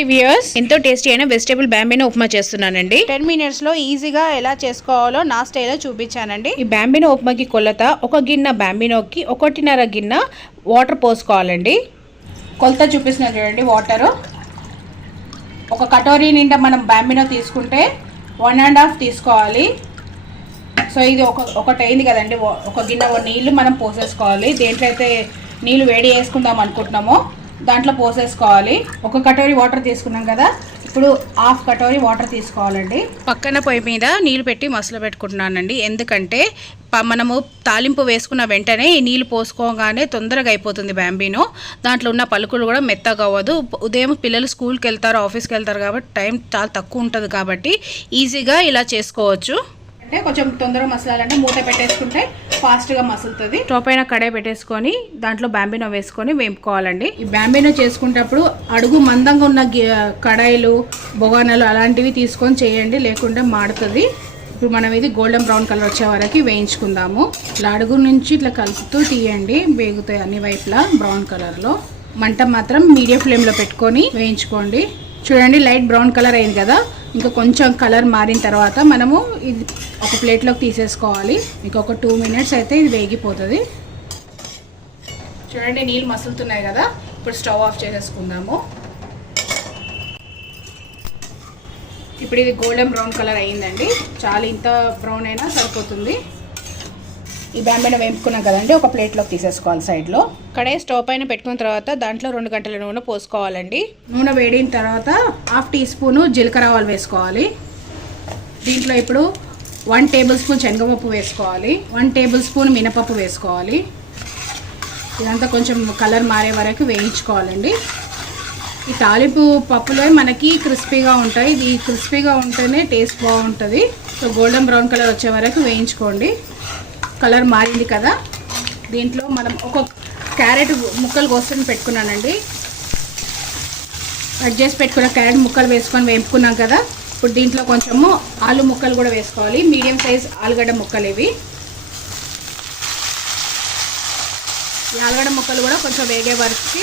Hi viewers ఎంతో tasty అయిన vegetable Bambino upma చేస్తున్నానండి. టెన్ మినిట్స్లో ఈజీగా ఎలా చేసుకోవాలో నా స్టైల్లో చూపించానండి. ఈ బ్యాంబినో ఉప్మాకి కొలత ఒక గిన్నె బ్యాంబినోకి ఒకటిన్నర గిన్నె వాటర్ పోసుకోవాలండి. కొలత చూపిస్తున్నాను చూడండి వాటర్. ఒక కటోరీ నిండా మనం బ్యాంబినో తీసుకుంటే వన్ అండ్ హాఫ్ తీసుకోవాలి. సో ఇది ఒక ఒకటి అయింది కదండి ఒక గిన్నె నీళ్ళు మనం పోసేసుకోవాలి. దేంట్లో అయితే నీళ్ళు వేడి వేసుకుందాం అనుకుంటున్నామో దాంట్లో పోసేసుకోవాలి. ఒక కటోరీ వాటర్ తీసుకున్నాం కదా. ఇప్పుడు హాఫ్ కటోరీ వాటర్ తీసుకోవాలండి. పక్కన పొయ్యి మీద నీళ్ళు పెట్టి మసలు పెట్టుకుంటున్నానండి. ఎందుకంటే మనము తాలింపు వేసుకున్న వెంటనే ఈ నీళ్ళు పోసుకోగానే తొందరగా అయిపోతుంది బ్యాంబీనో. దాంట్లో ఉన్న పలుకులు కూడా మెత్తగా అవ్వదు. ఉదయం పిల్లలు స్కూల్కి వెళ్తారు ఆఫీస్కి వెళ్తారు కాబట్టి టైం చాలా తక్కువ ఉంటుంది కాబట్టి ఈజీగా ఇలా చేసుకోవచ్చు. అంటే కొంచెం తొందరగా మసలాలంటే మూత పెట్టేసుకుంటే ఫాస్ట్గా మసులుతుంది. స్టవ్ పైన కడాయి పెట్టేసుకొని దాంట్లో బ్యాంబినో వేసుకొని వేపుకోవాలండి. ఈ బ్యాంబినో చేసుకునేటప్పుడు అడుగు మందంగా ఉన్న గి- కడాయిలు బొగానాలు అలాంటివి తీసుకొని చేయండి లేకుంటే మాడుతుంది. ఇప్పుడు మనం ఇది గోల్డెన్ బ్రౌన్ కలర్ వచ్చే వరకు వేయించుకుందాము. ఇట్లా అడుగు నుంచి ఇట్లా కలుపుతూ తీయండి వేగుతాయి అన్ని వైపులా బ్రౌన్ కలర్లో మంట మాత్రం మీడియం ఫ్లేమ్లో పెట్టుకొని వేయించుకోండి. చూడండి లైట్ బ్రౌన్ కలర్ అయింది కదా. ఇంకా కొంచెం కలర్ మారిన తర్వాత మనము ఇది ఒక ప్లేట్లోకి తీసేసుకోవాలి. మీకు ఒక టూ మినిట్స్ అయితే ఇది వేగిపోతుంది. చూడండి నీళ్ళు మసులుతున్నాయి కదా. ఇప్పుడు స్టవ్ ఆఫ్ చేసేసుకుందాము. ఇప్పుడు ఇది గోల్డెన్ బ్రౌన్ కలర్ అయిందండి. చాలా ఇంత బ్రౌన్ అయినా సరిపోతుంది. ఈ బ్యాంబెన వేపుకున్నాం కదండి ఒక ప్లేట్లోకి తీసేసుకోవాలి సైడ్లో. కడాయి స్టవ్ పైన పెట్టుకున్న తర్వాత దాంట్లో రెండు గంటల నూనె పోసుకోవాలండి. నూనె వేడిన తర్వాత హాఫ్ టీ స్పూను జీలకర్ర ఆవాలు వేసుకోవాలి. దీంట్లో ఇప్పుడు వన్ టేబుల్ స్పూన్ శనగపప్పు వేసుకోవాలి. వన్ టేబుల్ స్పూన్ మినపప్పు వేసుకోవాలి. ఇదంతా కొంచెం కలర్ మారే వరకు వేయించుకోవాలండి. ఈ తాలింపు పప్పులో మనకి క్రిస్పీగా ఉంటాయి. ఇది క్రిస్పీగా ఉంటేనే టేస్ట్ బాగుంటుంది. సో గోల్డెన్ బ్రౌన్ కలర్ వచ్చే వరకు వేయించుకోండి. కలర్ మారింది కదా. దీంట్లో మనం ఒక క్యారెట్ ముక్కలు కోసుకొని పెట్టుకున్నానండి. కట్ చేసి పెట్టుకున్న క్యారెట్ ముక్కలు వేసుకొని వేపుకున్నాం కదా. ఇప్పుడు దీంట్లో కొంచెము ఆలు ముక్కలు కూడా వేసుకోవాలి. మీడియం సైజ్ ఆలుగడ్డ ముక్కలు ఇవి. ఈ ఆలుగడ్డ ముక్కలు కూడా కొంచెం వేగే వరకు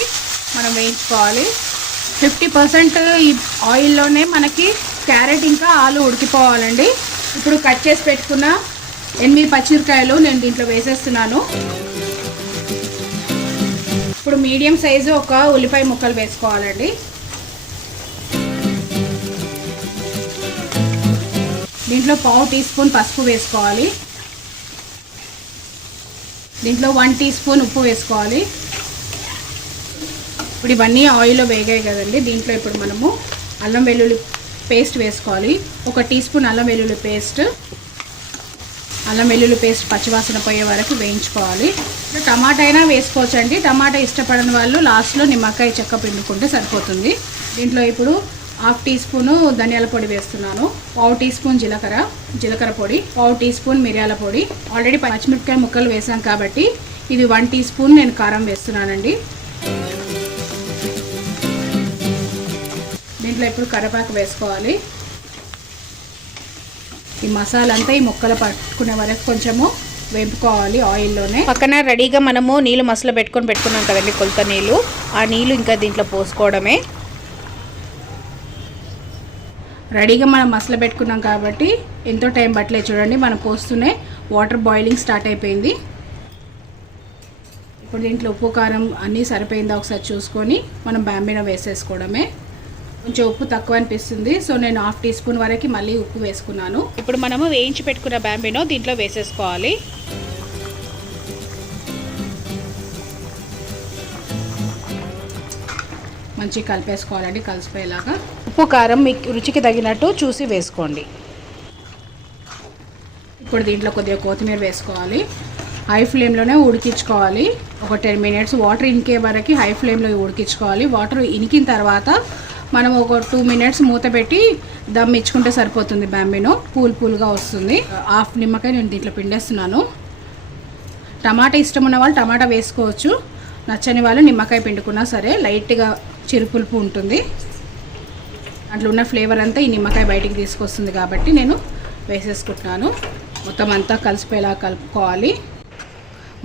మనం వేయించుకోవాలి. ఫిఫ్టీ పర్సెంట్ ఈ ఆయిల్లోనే మనకి క్యారెట్ ఇంకా ఆలు ఉడికిపోవాలండి. ఇప్పుడు కట్ చేసి పెట్టుకున్న ఎనిమిది పచ్చిమిరకాయలు నేను దీంట్లో వేసేస్తున్నాను. ఇప్పుడు మీడియం సైజు ఒక ఉల్లిపాయ ముక్కలు వేసుకోవాలండి. దీంట్లో పావు టీ స్పూన్ పసుపు వేసుకోవాలి. దీంట్లో వన్ టీ స్పూన్ ఉప్పు వేసుకోవాలి. ఇప్పుడు ఇవన్నీ ఆయిల్లో వేగాయి కదండి. దీంట్లో ఇప్పుడు మనము అల్లం వెల్లుల్లి పేస్ట్ వేసుకోవాలి. ఒక టీ స్పూన్ అల్లం వెల్లుల్లి పేస్ట్. అల్లం వెల్లుల్లి పేస్ట్ పచ్చివాసన పోయే వరకు వేయించుకోవాలి. టమాటా అయినా వేసుకోవచ్చండి. టమాటా ఇష్టపడని వాళ్ళు లాస్ట్లో నిమ్మకాయ చెక్క పిండుకుంటే సరిపోతుంది. దీంట్లో ఇప్పుడు హాఫ్ టీ స్పూను ధనియాల పొడి వేస్తున్నాను. పావు టీ స్పూన్ జీలకర్ర జీలకర్ర పొడి పావు టీ స్పూన్ మిరియాల పొడి. ఆల్రెడీ పచ్చిమిరపకాయ ముక్కలు వేసాం కాబట్టి ఇది వన్ టీ స్పూన్ నేను కారం వేస్తున్నానండి. దీంట్లో ఇప్పుడు కరివేపాకు వేసుకోవాలి. ఈ మసాలా అంతా ఈ ముక్కలు పట్టుకునే వరకు కొంచెము వేపుకోవాలి ఆయిల్లోనే. పక్కన రెడీగా మనము నీళ్ళు మసాలా పెట్టుకొని పెట్టుకున్నాం కదండి కొలత నీళ్ళు. ఆ నీళ్ళు ఇంకా దీంట్లో పోసుకోవడమే. రెడీగా మనం మసాలా పెట్టుకున్నాం కాబట్టి ఎంతో టైం పట్టలేదు చూడండి మనం పోస్తూనే వాటర్ బాయిలింగ్ స్టార్ట్ అయిపోయింది. ఇప్పుడు దీంట్లో ఉప్పు కారం అన్నీ సరిపోయిందా ఒకసారి చూసుకొని మనం బాంబినో వేసేసుకోవడమే. కొంచెం ఉప్పు తక్కువ అనిపిస్తుంది. సో నేను హాఫ్ టీ స్పూన్ వరకు మళ్ళీ ఉప్పు వేసుకున్నాను. ఇప్పుడు మనము వేయించి పెట్టుకున్న బాంబినో దీంట్లో వేసేసుకోవాలి. మంచిగా కలిపేసుకోవాలండి కలిసిపోయేలాగా. ఉప్పు కారం మీకు రుచికి తగినట్టు చూసి వేసుకోండి. ఇప్పుడు దీంట్లో కొద్దిగా కొత్తిమీర వేసుకోవాలి. హై ఫ్లేమ్లోనే ఉడికించుకోవాలి. ఒక టెన్ మినిట్స్ వాటర్ ఇనికే వరకు హై ఫ్లేమ్లో ఉడికించుకోవాలి. వాటర్ ఇనికిన తర్వాత మనం ఒక టూ మినిట్స్ మూత పెట్టి దమ్ ఇచ్చుకుంటే సరిపోతుంది బ్యాంబినో. పూల్ పూల్గా వస్తుంది. హాఫ్ నిమ్మకాయ నేను దీంట్లో పిండేస్తున్నాను. టమాటా ఇష్టం ఉన్న వాళ్ళు టమాటా వేసుకోవచ్చు. నచ్చని వాళ్ళు నిమ్మకాయ పిండుకున్నా సరే లైట్గా చిరుపులుపు ఉంటుంది. అట్లా ఉన్న ఫ్లేవర్ అంతా ఈ నిమ్మకాయ బయటికి తీసుకొస్తుంది కాబట్టి నేను వేసేసుకుంటున్నాను. మొత్తం అంతా కలిసిపోయేలా కలుపుకోవాలి.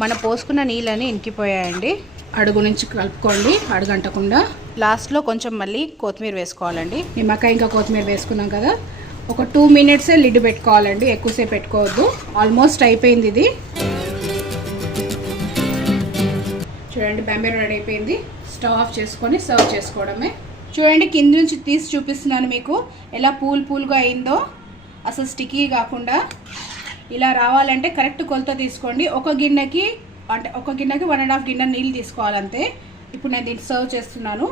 మనం పోసుకున్న నీళ్ళని ఇంకిపోయాయండి అడుగు నుంచి కలుపుకోండి అడుగంటకుండా. లాస్ట్లో కొంచెం మళ్ళీ కొత్తిమీర వేసుకోవాలండి. నిమ్మకాయ ఇంకా కొత్తిమీర వేసుకున్నాం కదా ఒక టూ మినిట్సే లిడ్ పెట్టుకోవాలండి ఎక్కువసేపు పెట్టుకోవద్దు. ఆల్మోస్ట్ అయిపోయింది ఇది. చూడండి బెంబేరు రెడీ అయిపోయింది. స్టవ్ ఆఫ్ చేసుకొని సర్వ్ చేసుకోవడమే. చూడండి కింద నుంచి తీసి చూపిస్తున్నాను మీకు. ఎలా పూల్ పూల్గా అయిందో. అసలు స్టిక్కీ కాకుండా ఇలా రావాలంటే కరెక్ట్ కొలత తీసుకోండి. ఒక గిన్నెకి అంటే ఒక గిన్నెకి వన్ అండ్ హాఫ్ గిన్నె నీళ్ళు తీసుకోవాలంతే ఇప్పుడు నేను దీన్ని సర్వ్ చేస్తున్నాను.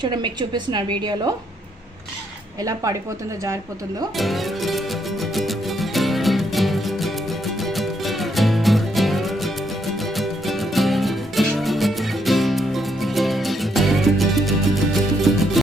చూడండి మీకు చూపిస్తున్నాను వీడియోలో. ఎలా పడిపోతుందో జారిపోతుందో.